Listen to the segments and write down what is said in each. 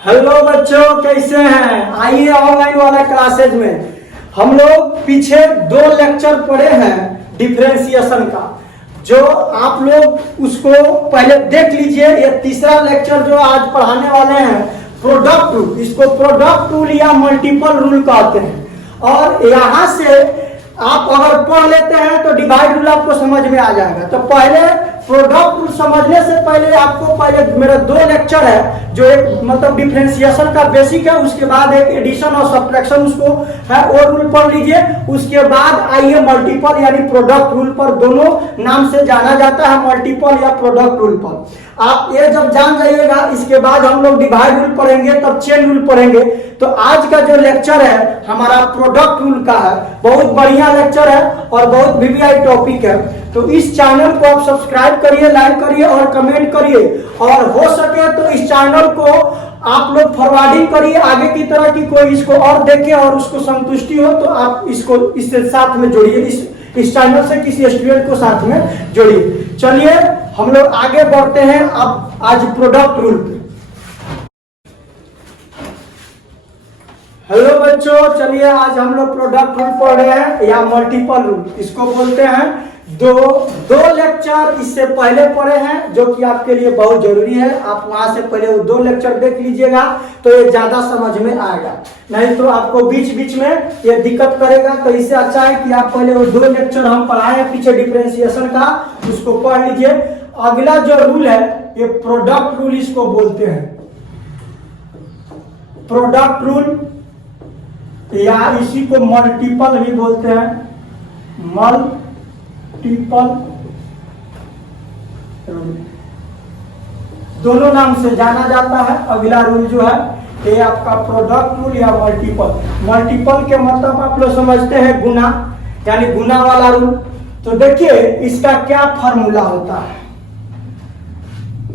Hello बच्चों, कैसे हैं? आइए ऑनलाइन वाला क्लासेज में हम लोग पीछे 2 लेक्चर पढ़े हैं डिफरेंशिएशन का, जो आप लोग उसको पहले देख लीजिए। ये तीसरा लेक्चर जो आज पढ़ाने वाले हैं प्रोडक्ट रूल, इसको प्रोडक्ट रूल या मल्टीपल रूल कहते हैं। और यहाँ से आप अगर पढ़ लेते हैं तो डिवाइड रूल आपको समझ में आ जाएगा। तो पहले प्रोडक्ट रूल समझने से पहले आपको मेरा 2 लेक्चर है जो एक मतलब डिफरेंशिएशन का बेसिक है, उसके बाद एक एडिशन और सब्ट्रैक्शन उसको है वो रूल पढ़ लीजिए। उसके बाद आइए मल्टीपल यानी प्रोडक्ट रूल पर, दोनों नाम से जाना जाता है, मल्टीपल या प्रोडक्ट रूल पर। आप ये जब जान जाइएगा, इसके बाद हम लोग डिवाइड रूल पढ़ेंगे, तब चेन रूल पढ़ेंगे। तो आज का जो लेक्चर है हमारा प्रोडक्ट रूल का है, बहुत बढ़िया लेक्चर है और बहुत वीवीआई टॉपिक है। तो इस चैनल को आप सब्सक्राइब करिए, लाइक करिए और कमेंट करिए, और हो सके तो इस चैनल को आप लोग फॉरवर्डिंग करिए आगे की तरह की कोई इसको और देखे और उसको संतुष्टि हो तो आप इसको इससे साथ में जोड़िए, इस चैनल से किसी स्टूडेंट को साथ में जोड़िए। चलिए हम लोग आगे बढ़ते हैं अब आज प्रोडक्ट रूल पे। हेलो बच्चों, चलिए आज हम लोग प्रोडक्ट रूल पढ़ रहे हैं या मल्टीपल रूल, इसको बोलते हैं। दो लेक्चर इससे पहले पढ़े हैं जो कि आपके लिए बहुत जरूरी है। आप वहां से पहले वो 2 लेक्चर देख लीजिएगा तो ये ज्यादा समझ में आएगा, नहीं तो आपको बीच बीच में ये दिक्कत करेगा। तो इससे अच्छा है कि आप पहले वो 2 लेक्चर हम पढ़ाए हैं पीछे डिफरेंशिएशन का, उसको पढ़ लीजिए। अगला जो रूल है ये प्रोडक्ट रूल इसको बोलते हैं। प्रोडक्ट रूल या इसी को मल्टीपल भी बोलते हैं, मल्टीपल रूल, दोनों नाम से जाना जाता है। अगला रूल जो है ये आपका प्रोडक्ट रूल या मल्टीपल। मल्टीपल के मतलब आप लोग समझते हैं गुना, यानी गुना वाला रूल। तो देखिए इसका क्या फॉर्मूला होता है।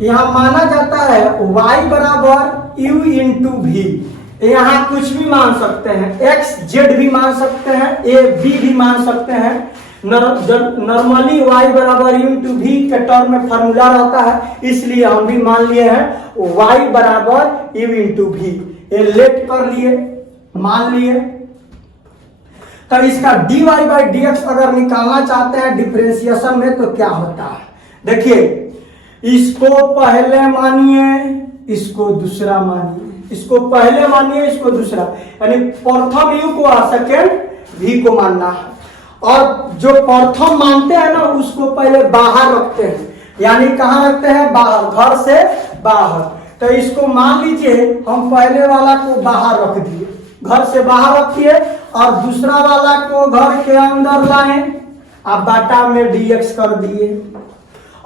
यहां माना जाता है y बराबर u इंटू वी। यहाँ कुछ भी मान सकते हैं, x z भी मान सकते हैं, a b भी मान सकते हैं। नॉर्मली y बराबर u इंटू वी के टर्म में फॉर्मूला रहता है, इसलिए हम भी मान लिए हैं y बराबर u इंटू वी। ये लेट कर लिए, मान लिए। तो इसका dy बाई dx अगर निकालना चाहते हैं डिफरेंशिएशन में तो क्या होता है, देखिए इसको पहले मानिए, इसको दूसरा मानिए, इसको पहले मानिए, इसको दूसरा, यानी प्रथम u को और सेकेंड v को मानना है। और जो प्रथम मानते हैं ना उसको पहले बाहर रखते हैं, यानी कहाँ रखते हैं, बाहर, घर से बाहर। तो इसको मान लीजिए हम पहले वाला को बाहर रख दिए, घर से बाहर रखिए, और दूसरा वाला को घर के अंदर लाए, आप बाटा में dx कर दिए।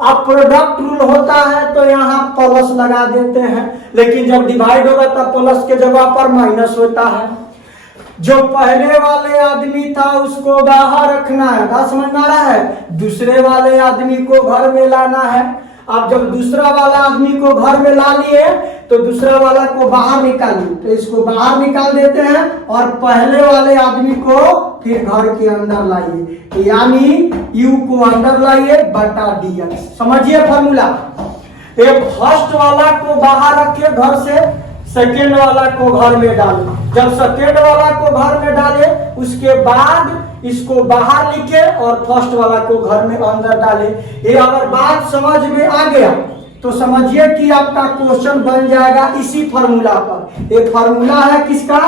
अब प्रोडक्ट रूल होता है तो यहाँ प्लस लगा देते हैं, लेकिन जब डिवाइड होगा तब प्लस के जगह पर माइनस होता है। जो पहले वाले आदमी था उसको बाहर रखना है, बात समझ में आ रहा है, दूसरे वाले आदमी को घर में लाना है। अब जब दूसरा वाला आदमी को घर में ला लिए तो दूसरा वाला को बाहर निकालिए, तो इसको बाहर निकाल देते हैं और पहले वाले आदमी को फिर घर के अंदर लाइए, यानी u को अंदर लाइए बटा dx। समझिए फॉर्मूला। एक फर्स्ट वाला को बाहर रखिए घर से, सेकेंड वाला को घर में डाले। जब सेकेंड वाला को घर में डाले उसके बाद इसको बाहर लिखे और फर्स्ट वाला को घर में अंदर डाले। ये अगर बात समझ में आ गया तो समझिए कि आपका क्वेश्चन बन जाएगा इसी फॉर्मूला पर। एक फॉर्मूला है किसका,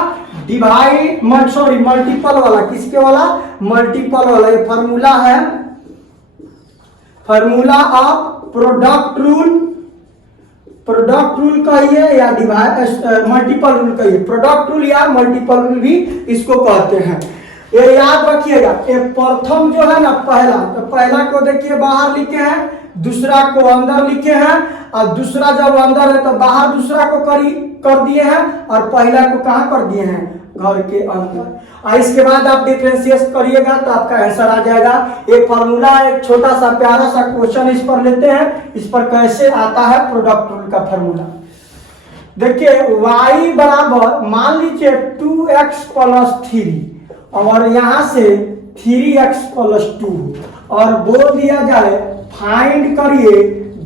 मल्टीपल वाला। किसके वाला, मल्टीपल वाला। ये फॉर्मूला है, formula of product rule. Product rule कहिए या मल्टीपल रूल कहिए, प्रोडक्ट रूल या मल्टीपल रूल भी इसको कहते हैं। ये याद रखिएगा। एक प्रथम जो है ना पहला, तो पहला को देखिए बाहर लिखे हैं, दूसरा को अंदर लिखे हैं, और दूसरा जब अंदर है तो बाहर दूसरा को कर दिए हैं, और पहला को कहाँ कर दिए हैं, घर के अंदर। और इसके बाद आप डिफरेंशिएट करिएगा तो आपका आंसर आ जाएगा। एक फॉर्मूला, एक छोटा सा प्यारा सा क्वेश्चन इस पर लेते हैं, इस पर कैसे आता है प्रोडक्ट रूल का फॉर्मूला। देखिए y बराबर मान लीजिए 2x प्लस 3 और यहां से 3x प्लस 2 और बोल दिया जाए फाइंड करिए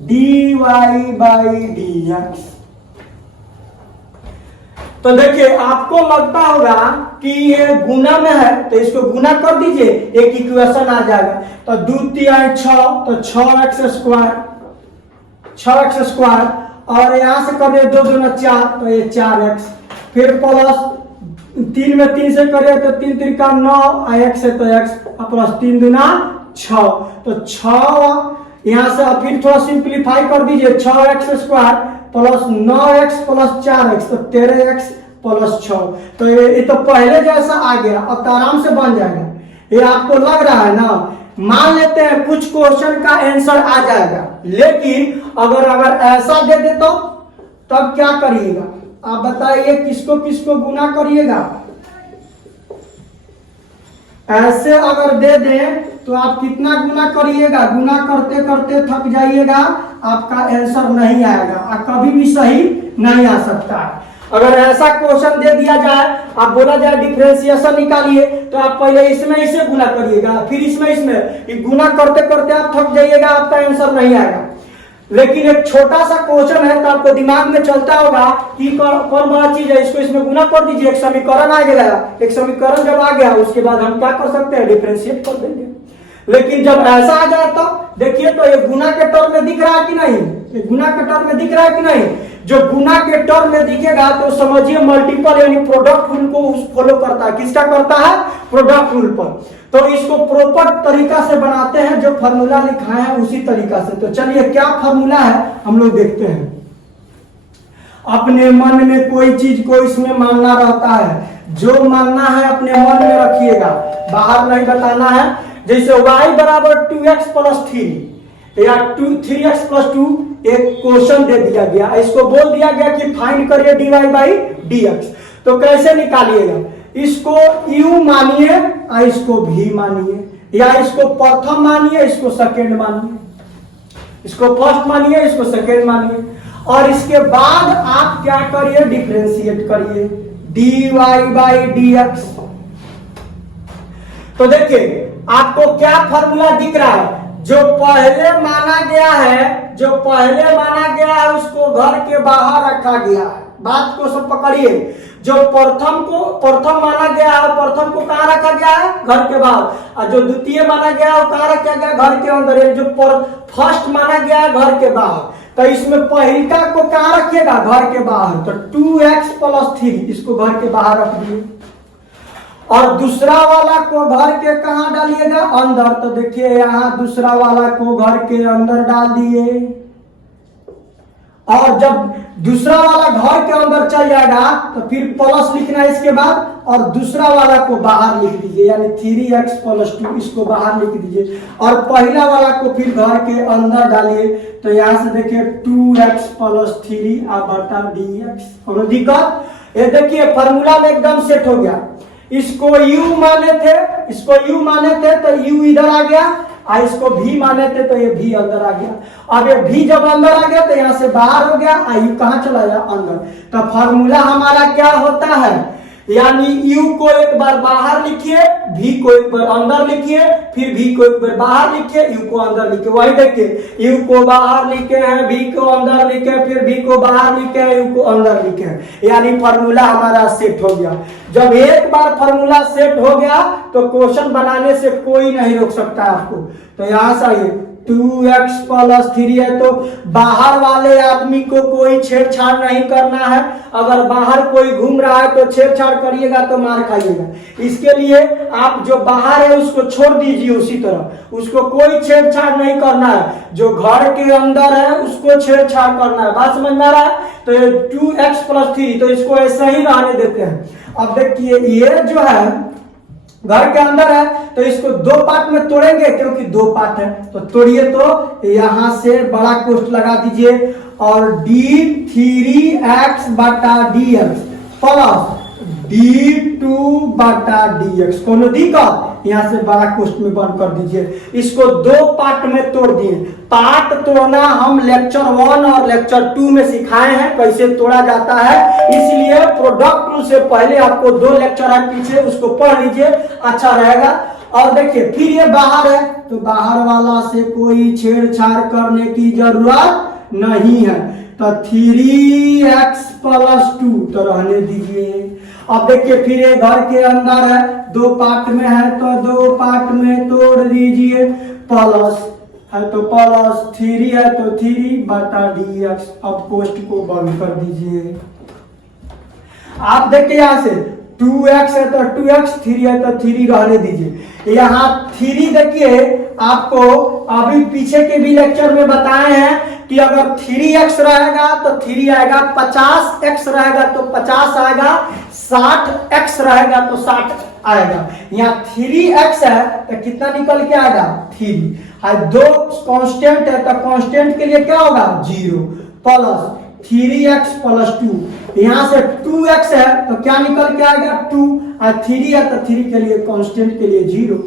dy बाई dx। तो देखिए आपको लगता होगा कि ये गुना में है तो इसको गुना कर दीजिए, एक इक्वेशन आ जाएगा। तो 2 3 6 तो 6x स्क्वायर, 6x स्क्वायर, और यहां से कर दिए 2 दूना 4 तो ये 4x, फिर प्लस 3 में 3 से करिए तो 3 3 का 9, x है तो x, प्लस 3 दूना 6 तो 6, यहां से फिर थोड़ा सिंप्लीफाई कर दीजिए, 6x square plus 9x plus 4x तो 13x प्लस 6। तो ये तो पहले जैसा आ गया, अब तो आराम से बन जाएगा। ये आपको लग रहा है ना, मान लेते हैं कुछ क्वेश्चन का आंसर आ जाएगा, लेकिन अगर ऐसा दे दे तो तब क्या करिएगा आप बताइए, किसको किसको गुना करिएगा? ऐसे अगर दे दें तो आप कितना गुना करिएगा? गुना करते करते थक जाइएगा, आपका आंसर नहीं आएगा और कभी भी सही नहीं आ सकता है। अगर ऐसा क्वेश्चन दे दिया जाए, आप बोला जाए डिफरेंशिएशन निकालिए, तो आप पहले इसमें इसे गुना करिएगा, फिर इसमें गुना करते करते आप थक जाइएगा, आपका आंसर नहीं आएगा। लेकिन एक छोटा सा क्वेश्चन है तो आपको दिमाग में चलता होगा कि कौन बड़ा चीज है, इसको इसमें गुना कर दीजिए, एक समीकरण आ गया। एक समीकरण जब आ गया उसके बाद हम क्या कर सकते हैं, डिफरेंशिएट कर देंगे। लेकिन जब ऐसा आ जाए तो देखिए, तो ये गुना के टर्म में दिख रहा है कि नहीं? ये गुना के टर्म में दिख रहा है कि नहीं? जो गुना के टर्म में दिखेगा तो समझिए मल्टीपल यानी प्रोडक्ट रूल को फॉलो करता है। किसका करता है? प्रोडक्ट रूल पर। तो इसको प्रॉपर तरीका से बनाते हैं, जो फॉर्मूला लिखा है उसी तरीका से। तो चलिए क्या फॉर्मूला है हम लोग देखते हैं। अपने मन में कोई चीज को इसमें मानना रहता है, जो मानना है अपने मन में रखिएगा, बाहर नहीं बताना है। जैसे y बराबर 2x प्लस 3 या 3x प्लस 2 एक क्वेश्चन दे दिया गया, इसको बोल दिया गया कि फाइंड करिए dy बाई dx। तो कैसे निकालिएगा? इसको u मानिए और इसको v मानिए, या इसको प्रथम मानिए, इसको सेकेंड मानिए, इसको फर्स्ट मानिए, इसको सेकेंड मानिए, और इसके बाद आप क्या करिए, डिफरेंशिएट करिए dy बाई dx। तो देखिए आपको क्या फॉर्मूला दिख रहा है? जो पहले माना गया है, जो पहले माना गया है उसको घर के बाहर रखा गया है। बात को सब पकड़िए, जो प्रथम माना गया है, प्रथम को कहाँ रखा गया है? घर के बाहर। और जो द्वितीय माना गया है वो कहाँ रखा गया? घर के अंदर। जो फर्स्ट माना गया है घर के बाहर, तो इसमें पहिलका को कहाँ रखिएगा? घर के बाहर। तो 2x प्लस 3 इसको घर के बाहर रख दिए, और दूसरा वाला को घर के कहाँ डालिएगा? अंदर। तो देखिए यहाँ दूसरा वाला को घर के अंदर डाल दिए, और जब दूसरा वाला घर के अंदर चल जाएगा तो फिर प्लस लिखना है इसके बाद, और दूसरा वाला को बाहर लिख दीजिए, यानी 3x प्लस 2 इसको बाहर लिख दीजिए, और पहला वाला को फिर घर के अंदर डालिए। तो यहाँ से देखिए 2x प्लस 3 बटा dx। कोनो दिक्कत? ये देखिए फॉर्मूला में एकदम सेट हो गया। इसको u माने थे, इसको u माने थे तो u इधर आ गया, और इसको v माने थे तो ये v अंदर आ गया। अब ये v जब अंदर आ गया तो यहाँ से बाहर हो गया, और u कहाँ चला गया? अंदर। तो फॉर्मूला हमारा क्या होता है? यानी u को एक बार बाहर लिखिए, v को एक बार अंदर लिखिए, फिर v को एक बार बाहर लिखिए, u को अंदर लिखिए। वही देखिए u को बाहर लिखे हैं, v को अंदर लिखे, फिर v को बाहर लिखे, u को अंदर लिखे, यानी फॉर्मूला हमारा सेट हो गया। जब एक बार फॉर्मूला सेट हो गया तो क्वेश्चन बनाने से कोई नहीं रोक सकता आपको। तो यहां से आइए 2x प्लस 3 है, तो बाहर वाले आदमी को कोई छेड़छाड़ नहीं करना है। अगर बाहर कोई घूम रहा है तो छेड़छाड़ करिएगा तो मार खाइएगा। इसके लिए आप जो बाहर है उसको छोड़ दीजिए, उसी तरह उसको कोई छेड़छाड़ नहीं करना है। जो घर के अंदर है उसको छेड़छाड़ करना है। बात समझ में आ रहा है? तो ये 2x प्लस 3 तो इसको ऐसा ही रहने देते हैं। अब देखिए ये जो है घर के अंदर है तो इसको दो पार्ट में तोड़ेंगे, क्योंकि दो पार्ट है। तो तोड़िए, तो यहां से बड़ा कोष्ठ लगा दीजिए, और d3x बटा dx प्लस d2 बटा dx। कोनो दिक्कत? यहां से बड़ा कोष्ठ में बंद कर दीजिए। इसको दो पार्ट में तोड़ दिए। पार्ट तोड़ना हम लेक्चर 1 और लेक्चर 2 में सिखाए हैं कैसे तोड़ा जाता है, इसलिए प्रोडक्ट रूल से पहले आपको 2 लेक्चर है पीछे, उसको पढ़ लीजिए, अच्छा रहेगा। और देखिए फिर ये बाहर है तो बाहर वाला से कोई छेड़छाड़ करने की जरूरत नहीं है। तो 3x प्लस 2 तो रहने दीजिए। अब देखिए फिर ये घर के अंदर है, दो पार्ट में है तो दो पार्ट में तोड़ दीजिए। प्लस है तो प्लस 3 है तो 3 बटा dx। अब कोष्ट को बंद कर दीजिए। आप देखिए यहां से 2x है तो 2x, 3 है तो 3 रहने दीजिए। यहाँ 3 देखिए आपको अभी पीछे के भी लेक्चर में बताए हैं कि अगर 3x रहेगा तो 3 आएगा, 50x रहेगा तो 50 आएगा, 60x रहेगा तो 60 आएगा। यहाँ 3x है तो कितना निकल के आएगा 3। दो कांस्टेंट है तो कांस्टेंट के लिए क्या होगा 0 प्लस 3x प्लस 2। यहां से 2x है तो क्या निकल के आएगा 2 और 3 है तो 3 के लिए कांस्टेंट के लिए 0।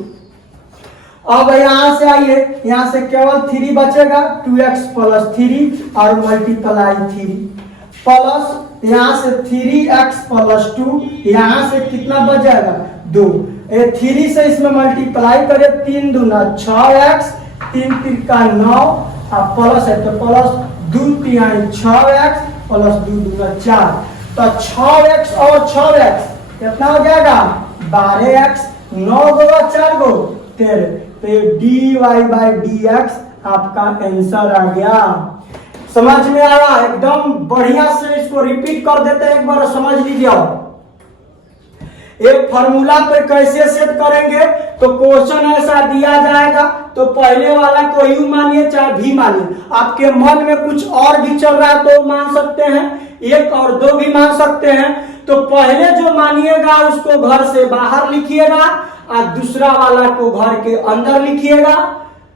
अब यहां से आइए, यहां से केवल 3 बचेगा, 2x प्लस 3 और मल्टीप्लाई 3 प्लस यहां से 3x प्लस 2, यहां से कितना बच जाएगा 2। 3 से इसमें मल्टीप्लाई करें, 3 दूना 6x, 3 तिरका 9 और प्लस है तो प्लस 2 तिहाई 6x प्लस 2 दूना 4। तो 6x और 6x कितना हो जाएगा 12x, 9 गुना 4 गो 13। तो ये dy/dx आपका आंसर आ गया। समझ में आया? एकदम बढ़िया से इसको रिपीट कर देते हैं, एक बार समझ लीजिए। एक फार्मूला पे कैसे सेट करेंगे तो क्वेश्चन ऐसा दिया जाएगा तो पहले वाला को यू मानिए चाहे भी मानिए। आपके मन में कुछ और भी चल रहा है तो मान सकते हैं, 1 और 2 भी मान सकते हैं। तो पहले जो मानिएगा उसको घर से बाहर लिखिएगा और दूसरा वाला को घर के अंदर लिखिएगा।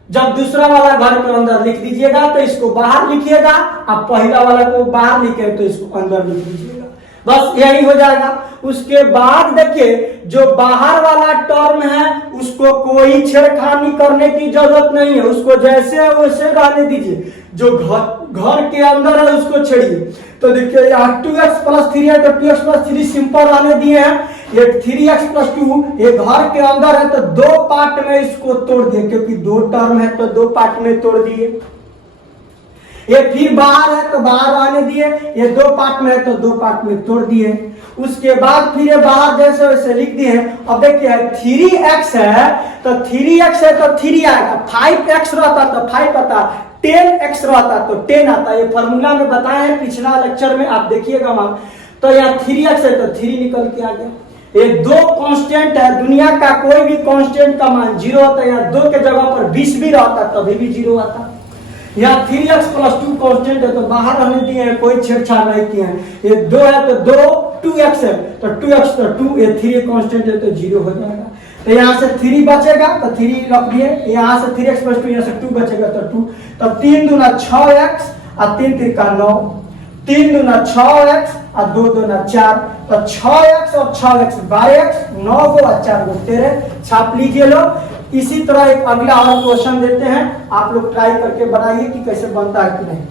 जब दूसरा वाला घर के अंदर लिख दीजिएगा तो इसको बाहर लिखिएगा, अब पहला वाला को बाहर लिखे तो इसको अंदर लिख दीजिएगा, बस यही हो जाएगा। उसके बाद देखिए जो बाहर वाला टर्म है उसको कोई छेड़खानी करने की जरूरत नहीं है, उसको जैसे है वैसे रहने दीजिए। जो घर के अंदर है उसको छेड़िए। तो देखिए यहाँ 2x प्लस 3 है तो 2x प्लस 3 सिंपल रहने दिए हैं। ये 3x प्लस 2 ये घर के अंदर है तो दो पार्ट में इसको तोड़ दिए, क्योंकि दो टर्म है तो दो पार्ट में तोड़ दिए। ये फिर बाहर है तो बाहर आने दिए, ये दो पार्ट में है तो दो पार्ट में तोड़ दिए। उसके बाद फिर ये बाहर जैसे वैसे लिख दिए। अब देखिए 3x है तो 3x है तो 3 आएगा, 5x रहता तो 5 आता, 10x रहता तो 10 आता। ये फॉर्मूला में बताए हैं पिछला लेक्चर में, आप देखिएगा वहां। तो यहाँ 3x है तो 3 निकल के आ गया। ये दो कांस्टेंट है, दुनिया का कोई भी कांस्टेंट का मान 0 होता है। यहाँ 2 के जगह पर 20 भी रहता तभी भी 0 आता। यहाँ 3x प्लस 2 कांस्टेंट है तो बाहर रहने दिए हैं, कोई छेड़छाड़ नहीं किए हैं। ये 2 है तो 2, 2x है तो 2x तो 2, ये 3 कांस्टेंट है तो 0 हो जाएगा। तो यहाँ से 3 बचेगा तो 3 रख दिए, यहाँ से 3x प्लस 2, यहाँ से 2 बचेगा तो 2। तो 3 दूना 6x और 3 तिरका 9, 3 दूना 6x और 2 दूना 4। तो 6x और 6x 12x, 9 को और 4 को 13, छाप लीजिए लोग। इसी तरह एक अगला और क्वेश्चन देते हैं, आप लोग ट्राई करके बनाइए कि कैसे बनता है कि नहीं।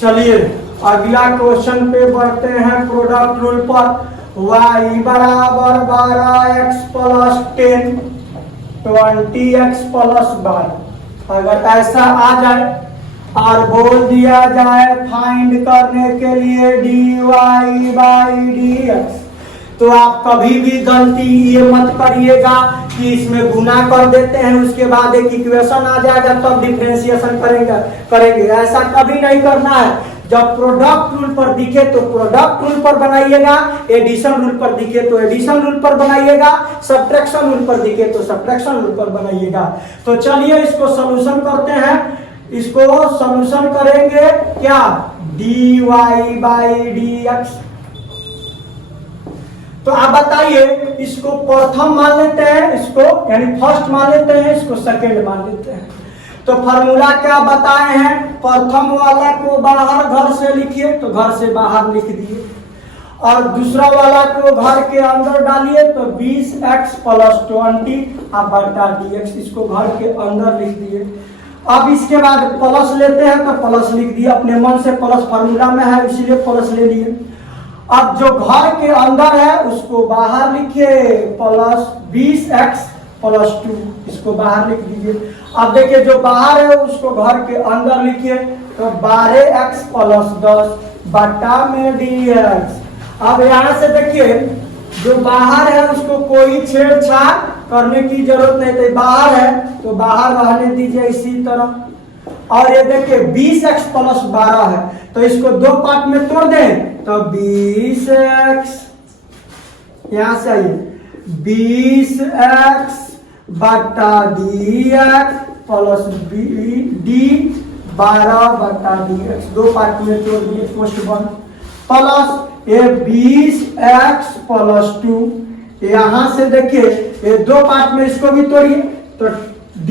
चलिए अगला क्वेश्चन पे बढ़ते हैं प्रोडक्ट रूल पर। y बराबर 12x प्लस 10, 20x प्लस 12। अगर ऐसा आ जाए और बोल दिया जाए फाइंड करने के लिए dy/dx, तो आप कभी भी गलती ये मत करिएगा कि इसमें गुना कर देते हैं उसके बाद एक इक्वेशन आ जाएगा तब डिफरेंशिएशन करेंगे। ऐसा कभी नहीं करना है। जब प्रोडक्ट रूल पर दिखे तो प्रोडक्ट रूल पर बनाइएगा, एडिशन रूल पर दिखे तो एडिशन रूल पर बनाइएगा, सब्ट्रैक्शन रूल पर दिखे तो सब्ट्रैक्शन रूल पर बनाइएगा। तो चलिए इसको सॉल्यूशन करते हैं। इसको सॉल्यूशन करेंगे क्या dy/dx। तो आप बताइए इसको प्रथम मान लेते हैं, इसको यानी फर्स्ट मान लेते हैं, इसको सेकंड मान लेते हैं। तो फार्मूला क्या बताए हैं, प्रथम वाला को बाहर घर से लिखिए तो घर से बाहर लिख दिए, और दूसरा वाला को घर के अंदर डालिए तो 20x प्लस 20 बटा dx, इसको घर के अंदर लिख दिए। अब इसके बाद प्लस लेते हैं तो प्लस लिख दिए, अपने मन से प्लस फार्मूला में है इसीलिए प्लस ले लिए। अब जो घर के अंदर है उसको बाहर लिखिए, प्लस 20x प्लस 2, इसको बाहर लिख दीजिए। अब देखिए जो बाहर है उसको घर के अंदर लिखिए, तो 12x प्लस 10 बटा में dx। अब यहाँ से देखिए जो बाहर है उसको कोई छेड़छाड़ करने की जरूरत नहीं, तो बाहर है तो बाहर रहने दीजिए इसी तरह। और ये देखिए 20x प्लस 12 है, तो इसको दो पार्ट में तोड़ दें तो 20x, यहां से आइए 20x बटा dx प्लस डी 12 बटा dx, दो पार्ट में तोड़ दिए +1 प्लस ये 20x प्लस 2, यहां से देखिए ये दो पार्ट में इसको भी तोड़िए तो d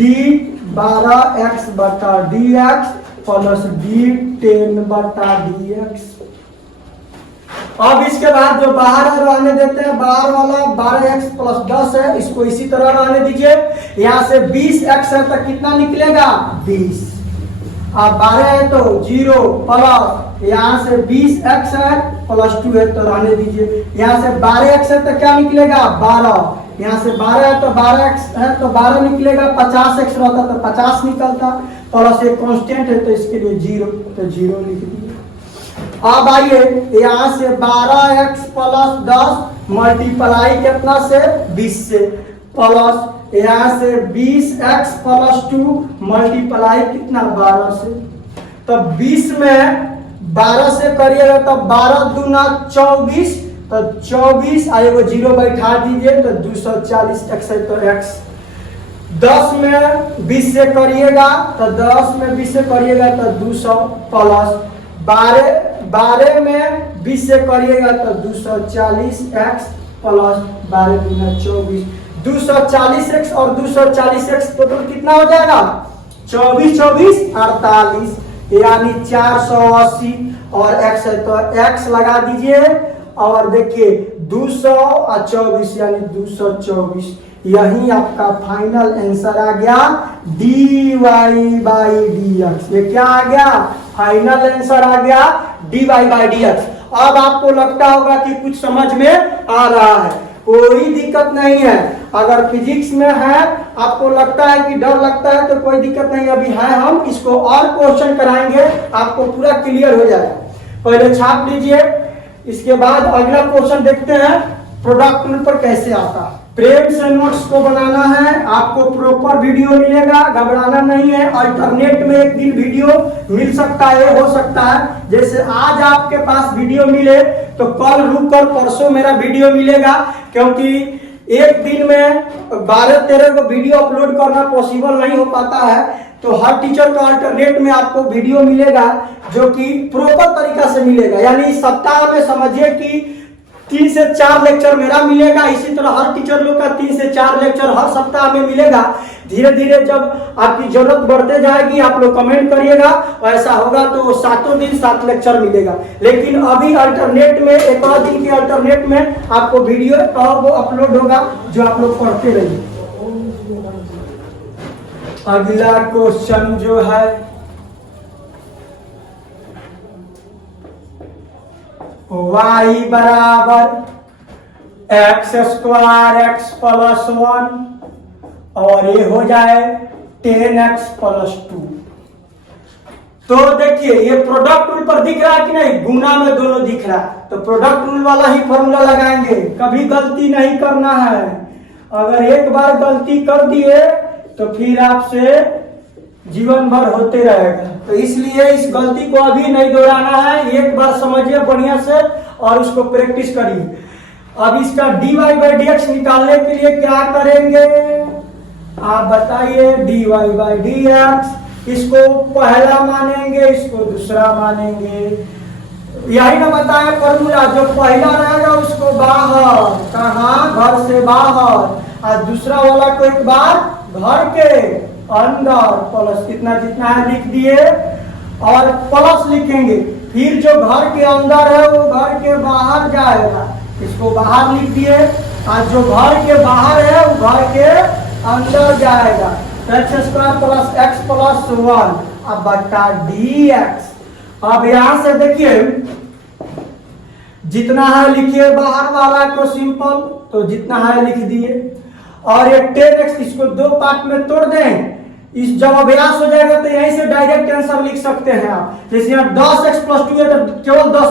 12x बटा dx प्लस d 10 बटा dx। अब इसके बाद जो बाहर है रहने देते हैं, बाहर वाला 12x प्लस 10 है, इसको इसी तरह रहने दीजिए। यहाँ से 20x है तो कितना निकलेगा 20, अब 12 है तो 0 प्लस यहाँ से 20x है प्लस 2 है तो रहने दीजिए। यहाँ से 12x है तो क्या निकलेगा 12, यहाँ से 12 है तो 12x है तो 12 निकलेगा, 50x रहता तो 50 निकलता, प्लस एक कांस्टेंट है तो इसके लिए 0 तो 0 लिख दिए। अब आइए यहाँ से 12x प्लस 10 मल्टीप्लाई कितना से 20 से, प्लस यहाँ से 20x प्लस 2 मल्टीप्लाई कितना 12 से, तब 20 में 12 से करिएगा तब 12 दूना 24, तो 24 आएगा 0 बैठा दीजिए तो 240 x है तो x। 10 में 20 से करिएगा तो 10 में 20 से करिएगा तो 200 प्लस 12 में 20 से करिएगा तो 240x प्लस 12 दूना 24, 240x और 240x टोटल कितना हो जाएगा 24 24 48, यानी 480 और x है तो x लगा दीजिए और देखिए 200 और 24 यानी 224, यही आपका फाइनल आंसर आ गया dy बाई dx। ये क्या आ गया फाइनल आंसर आ गया dy बाई dx। अब आपको लगता होगा कि कुछ समझ में आ रहा है, कोई दिक्कत नहीं है। अगर फिजिक्स में है आपको लगता है कि डर लगता है तो कोई दिक्कत नहीं, अभी है हम इसको और क्वेश्चन कराएंगे आपको पूरा क्लियर हो जाएगा। पहले छाप लीजिए, इसके बाद अगला क्वेश्चन देखते हैं प्रोडक्ट रूल पर कैसे आता है। प्रेम से नोट्स को बनाना है, आपको प्रॉपर वीडियो मिलेगा, घबराना नहीं है। अल्टरनेट में एक दिन वीडियो मिल सकता है, हो सकता है जैसे आज आपके पास वीडियो मिले तो कल रुक कर परसों मेरा वीडियो मिलेगा, क्योंकि एक दिन में 12-13 को वीडियो अपलोड करना पॉसिबल नहीं हो पाता है। तो हर टीचर का अल्टरनेट में आपको वीडियो मिलेगा जो कि प्रॉपर तरीका से मिलेगा, यानी सप्ताह में समझिए कि 3 से 4 लेक्चर मेरा मिलेगा, इसी तरह हर टीचर लोग का 3 से 4 लेक्चर हर सप्ताह में मिलेगा। धीरे धीरे जब आपकी जरूरत बढ़ते जाएगी आप लोग कमेंट करिएगा, ऐसा होगा तो 7 दिन 7 लेक्चर मिलेगा। लेकिन अभी अल्टरनेट में एक और दिन के अल्टरनेट में आपको वीडियो वो अपलोड होगा जो आप लोग पढ़ते रहिए। अगला क्वेश्चन जो है y बराबर x² x प्लस 1 और ये हो जाए 10x प्लस 2। तो देखिए ये प्रोडक्ट रूल पर दिख रहा है कि नहीं, गुना में दोनों दिख रहा है, तो प्रोडक्ट रूल वाला ही फॉर्मूला लगाएंगे, कभी गलती नहीं करना है। अगर एक बार गलती कर दिए तो फिर आपसे जीवन भर होते रहेगा, तो इसलिए इस गलती को अभी नहीं दोहराना है, एक बार समझिए बढ़िया से और उसको प्रैक्टिस करिए। अब इसका dy बाई dx निकालने के लिए क्या करेंगे आप बताइए। dy बाई dx, इसको पहला मानेंगे इसको दूसरा मानेंगे, यही ना बताया फॉर्मूला, जो पहला रहेगा उसको बाहर, कहाँ घर से बाहर, और दूसरा वाला को एक बार घर के अंदर, प्लस कितना जितना है लिख दिए और प्लस लिखेंगे, फिर जो घर के अंदर है वो घर के बाहर जाएगा, इसको बाहर लिख दिए, और जो घर के बाहर है वो घर के अंदर जाएगा। x² प्लस x प्लस 1 अब बटा dx। अब यहां से देखिए जितना है लिखिए, बाहर वाला को सिंपल तो जितना है लिख दिए, और ये 10x इसको दो पार्ट में तोड़ दें इस जब अभ्यास हो जाएगा तो यहीं से डायरेक्ट आंसर लिख सकते हैं आप। जैसे यहाँ 10x+2 है तो केवल 10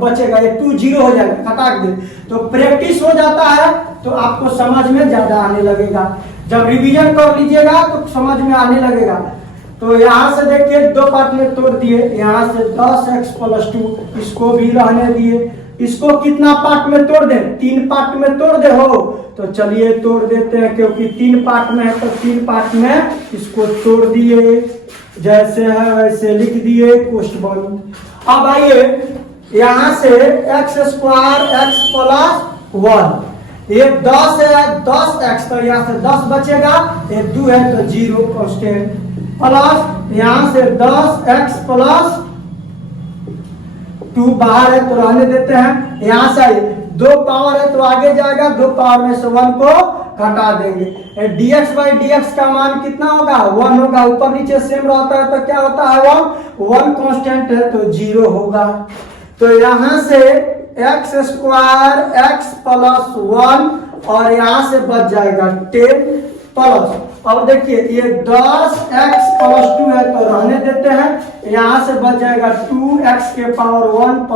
बचेगा, ये 2 0 हो जाएगा, हटा दे। तो प्रैक्टिस हो जाता है तो आपको समझ में ज्यादा आने लगेगा। जब रिवीजन कर लीजिएगा तो समझ में आने लगेगा। तो यहाँ से देखिए 2 पार्ट में तोड़ दिए, यहाँ से 10x+2, इसको भी रहने दिए। इसको कितना पार्ट में तोड़ दे? 3 पार्ट में तोड़ दे हो। तो चलिए तोड़ देते हैं, क्योंकि 3 पार्ट में है तो 3 पार्ट में इसको तोड़ दिए, जैसे है वैसे लिख दिए, क्वेश्चन। अब आइए यहाँ से x² x+1, ये 10 है, 10x, तो यहाँ से 10 बचेगा, ये 2 है तो 0 कांस्टेंट, प्लस यहाँ से 10x+2 बाहर है तो रहने देते हैं। यहाँ से 2 पावर है तो आगे जाएगा, 2 पावर में से 1 को घटा देंगे। dx/dx का मान कितना होगा? 1 होगा। ऊपर नीचे सेम रहता है तो क्या होता है? 1 कांस्टेंट है तो 0 होगा। तो यहाँ से x² x+1 और यहाँ से बच जाएगा 10 प्लस, अब देखिए ये 10x+2 है तो रहने देते हैं, यहाँ से बच जाएगा 2x के पावर 1 +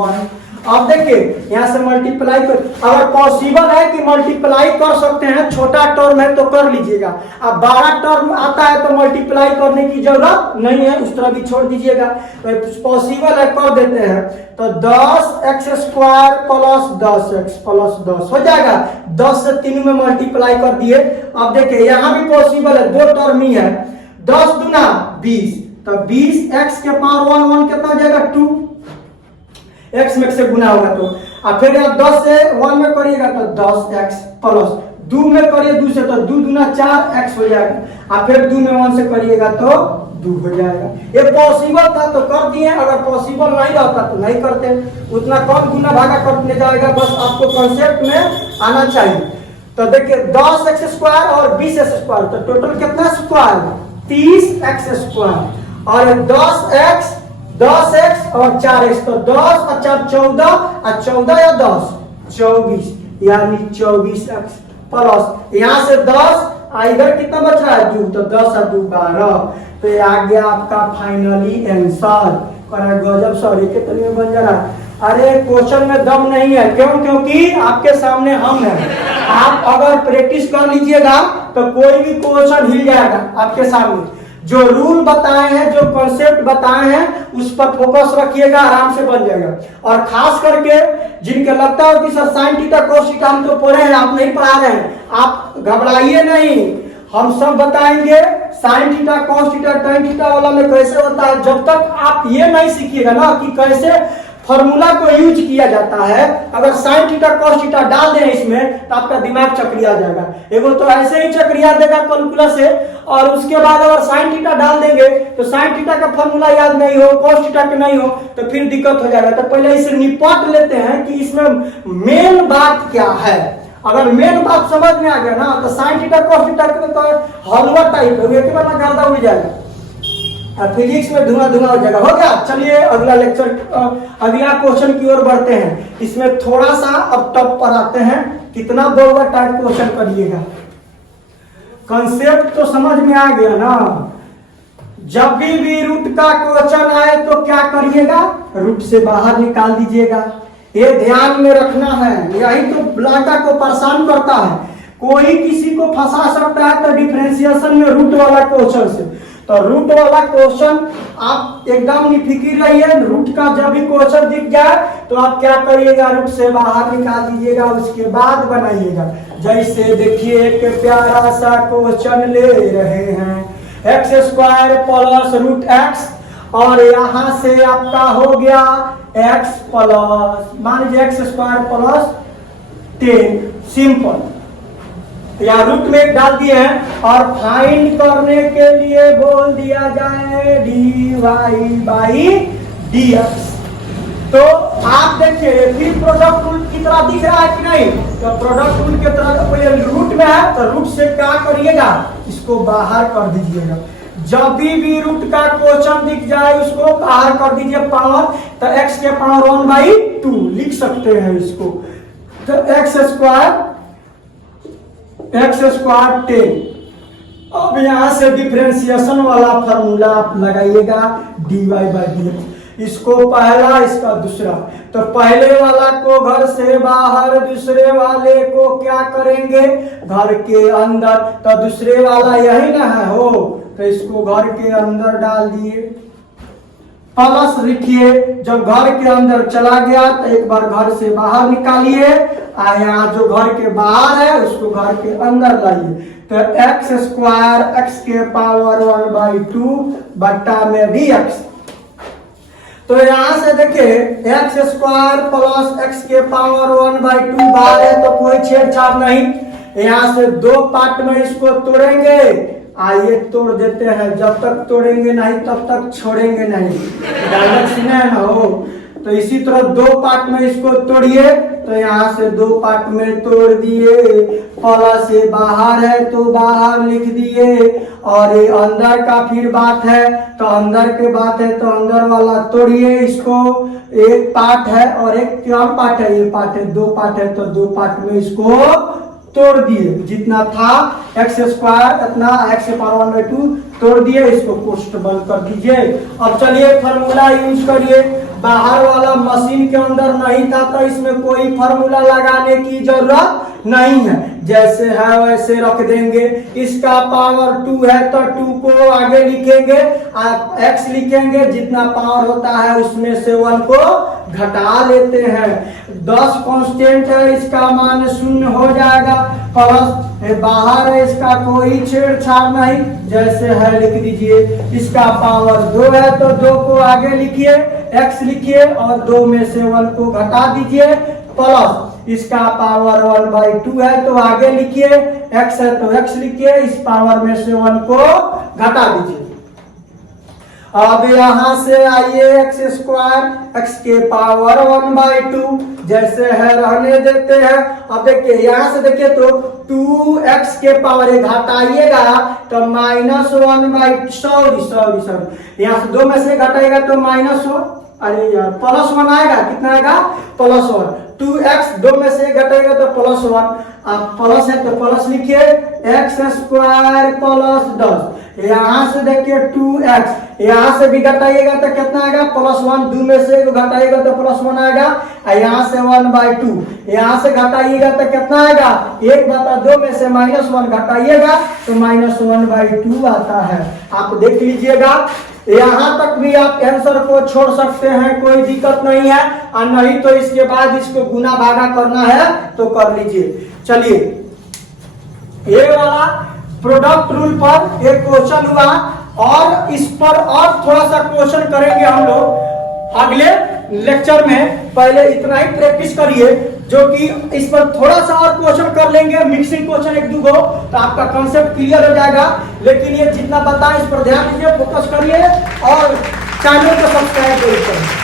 1। अब देखिए यहाँ से मल्टीप्लाई कर, अगर पॉसिबल है कि मल्टीप्लाई कर सकते हैं, छोटा टर्म है तो कर लीजिएगा। अब 12 टर्म आता है तो मल्टीप्लाई करने की जरूरत नहीं है, उस तरह भी छोड़ दीजिएगा। तो पॉसिबल है कर देते हैं, तो 10x² + 10x + 10 हो जाएगा। 10 से 3 में मल्टीप्लाई कर दिए। अब देखिए यहाँ भी पॉसिबल है, 2 टर्म ही है, 10 दूना 20, तो 20x के पावर 1 कितना हो जाएगा? 2, x में से गुना होगा तो, और फिर 10 से 1 में करिएगा तो 10x प्लस 2 में करिए 2 से तो 2 दूना 4x हो जाएगा, और फिर 2 में 1 से करिएगा तो 2 हो जाएगा। ये पॉसिबल था तो कर दिए, अगर पॉसिबल नहीं रहता तो नहीं करते। उतना कम गुना भागा करने जाएगा, बस आपको कॉन्सेप्ट में आना चाहिए। तो देखिए 10x² और 20x², तो टोटल कितना स्क्वायर? 30x², और 10x और 4x, तो 10 और 4 14, और 14 या 10 24, यानी 24x प्लस यहाँ से 10, इधर कितना बच रहा है? 2, तो 10 और 2 12। तो ये आ गया आपका फाइनली आंसर। गजब सॉरी कितने में बन जा रहा है? अरे क्वेश्चन में दम नहीं है, क्यों? क्योंकि आपके सामने हम हैं। आप अगर प्रैक्टिस कर लीजिएगा तो कोई भी क्वेश्चन हिल जाएगा आपके सामने। जो रूल बताए हैं, जो कॉन्सेप्ट बताए हैं, उस पर फोकस रखिएगा, आराम से बन जाएगा। और खास करके जिनके लगता है कि sir sine theta cos theta हम तो पढ़े हैं, आप नहीं पढ़ा रहे हैं, आप घबराइए नहीं, हम सब बताएंगे। Sine theta cos theta tan theta वाला में कैसे होता है, जब तक आप ये नहीं सीखिएगा ना कि कैसे फॉर्मूला को यूज किया जाता है, अगर साइन थीटा कोस थीटा डाल दें इसमें तो आपका दिमाग चक्रिया जाएगा। एगो तो ऐसे ही चक्रिया देगा कैलकुलस से, और उसके बाद अगर साइन थीटा डाल देंगे तो साइन थीटा का फॉर्मूला याद नहीं हो, कोस थीटा का नहीं हो, तो फिर दिक्कत हो जाएगा। तो पहले इसे निपट लेते हैं कि इसमें मेन बात क्या है। अगर मेन बात समझ में आ गया ना तो साइन थीटा कोस थीटा तो हलवा टाइप है, एक बार गर्दा उड़ जाएगा, फिजिक्स में धुआं धुआं हो जाएगा। हो गया, चलिए अगला लेक्चर, अगला क्वेश्चन की ओर बढ़ते हैं। इसमें थोड़ा सा अब टफ पर आते हैं, कितना बोलवा टाइप क्वेश्चन करिएगा। कंसेप्ट तो समझ में आ गया ना। जब भी रूट का क्वेश्चन आए तो क्या करिएगा? रूट से बाहर निकाल दीजिएगा। ये ध्यान में रखना है, यही तो लड़का को परेशान करता है। कोई किसी को फंसा सकता है तो डिफरेंशिएशन में रूट वाला क्वेश्चन से। तो रूट वाला क्वेश्चन आप एकदम निफिकिर रहिए। रूट का जब भी क्वेश्चन दिख जाए तो आप क्या करिएगा? रूट से बाहर निकाल दीजिएगा, उसके बाद बनाइएगा। जैसे देखिए एक प्यारा सा क्वेश्चन ले रहे हैं, x² + √x, और यहाँ से आपका हो गया x प्लस, मान लीजिए x² + 10, सिंपल, या रूट में डाल दिए हैं। और फाइंड करने के लिए बोल दिया जाए dy/dx। तो आप देखिए फिर प्रोडक्ट रूल की तरह दिख रहा है कि नहीं? तो प्रोडक्ट रूल की तरह कोई रूट में है तो रूट से क्या करिएगा? इसको बाहर कर दीजिएगा। जब भी रूट का क्वेश्चन दिख जाए उसको बाहर कर दीजिए पावर, तो x के पावर 1/2 लिख सकते हैं इसको। तो x² 10, अब यहाँ से डिफरेंशिएशन वाला फॉर्मूला आप लगाइएगा dy/dx। इसको पहला, इसका दूसरा। तो पहले वाला को घर से बाहर, दूसरे वाले को क्या करेंगे घर के अंदर। तो दूसरे वाला यही ना है हो, तो इसको घर के अंदर डाल दिए। प्लस लिखिए, जब घर के अंदर चला गया तो एक बार घर से बाहर निकालिए, यहाँ जो घर के बाहर है उसको घर के अंदर लाइए। तो x² x के पावर 1/2 बट्टा में dx। तो यहां से देखिए x² प्लस x के पावर 1/2 बाहर है तो कोई छेड़छाड़ नहीं। यहां से दो पार्ट में इसको तोड़ेंगे। आइए तोड़ देते हैं, जब तक तोड़ेंगे नहीं तब तक छोड़ेंगे नहीं, डायरेक्ट सुने ना हो। तो इसी तरह दो पार्ट में इसको तोड़िए। तो यहाँ से दो पार्ट में तोड़ दिए। प्लस से बाहर है तो बाहर लिख दिए, और ये अंदर का फिर बात है तो अंदर के बात है तो अंदर वाला तोड़िए इसको। एक पार्ट है और एक क्या पार्ट है, ये पार्ट है, दो पार्ट है तो दो पार्ट में इसको तोड़ दिए। जितना था x² इतना x के पावर 1/2 तोड़ दिए। इसको कोष्ट बंद कर दीजिए। अब चलिए फार्मूला यूज करिए। बाहर वाला मशीन के अंदर नहीं था तो इसमें कोई फार्मूला लगाने की जरूरत नहीं है, जैसे है वैसे रख देंगे। इसका पावर 2 है तो 2 को आगे लिखेंगे, x लिखेंगे, जितना पावर होता है उसमें से 1 को घटा लेते हैं। 10 कांस्टेंट है, इसका मान 0 हो जाएगा। प्लस बाहर है, इसका कोई छेड़छाड़ नहीं, जैसे है लिख दीजिए। इसका पावर 2 है तो 2 को आगे लिखिए, x लिखिए और 2 में से 1 को घटा दीजिए। प्लस इसका पावर 1/2 है तो आगे लिखिए, x है तो x लिखिए, इस पावर में से 1 को घटा दीजिए। अब यहां से आइए x² x के पावर 1/2 जैसे है रहने देते हैं। अब देखिए यहाँ से देखिए तो 2x के पावर घटाइएगा तो -1/, सॉरी यहाँ से 2 में से घटाएगा तो -1, अरे यार +1 आएगा, कितना आएगा +1। 2x 2 में से घटाएगा तो +1, आप प्लस है तो प्लस लिखिए, x² + 10। यहाँ से देखिए 2x, यहाँ से भी घटाइएगा तो कितना आएगा +1, 2 में से घटाइएगा तो +1 आएगा। यहाँ से 1/2, यहाँ से घटाइएगा तो कितना आएगा 1/2 में से -1 घटाइएगा तो -1/2 आता है। आप देख लीजिएगा, यहाँ तक भी आप आंसर को छोड़ सकते हैं, कोई दिक्कत नहीं है। और नहीं तो इसके बाद इसको गुना भागा करना है तो कर लीजिए। चलिए ये वाला प्रोडक्ट रूल पर एक क्वेश्चन हुआ, और इस पर और थोड़ा सा क्वेश्चन करेंगे हम लोग अगले लेक्चर में। पहले इतना ही प्रैक्टिस करिए, जो कि इस पर थोड़ा सा और क्वेश्चन कर लेंगे, मिक्सिंग क्वेश्चन 1-2 गो, तो आपका कॉन्सेप्ट क्लियर हो जाएगा। लेकिन ये जितना बताएं इस पर ध्यान दीजिए, फोकस करिए और चैनल को सब्सक्राइब करिए।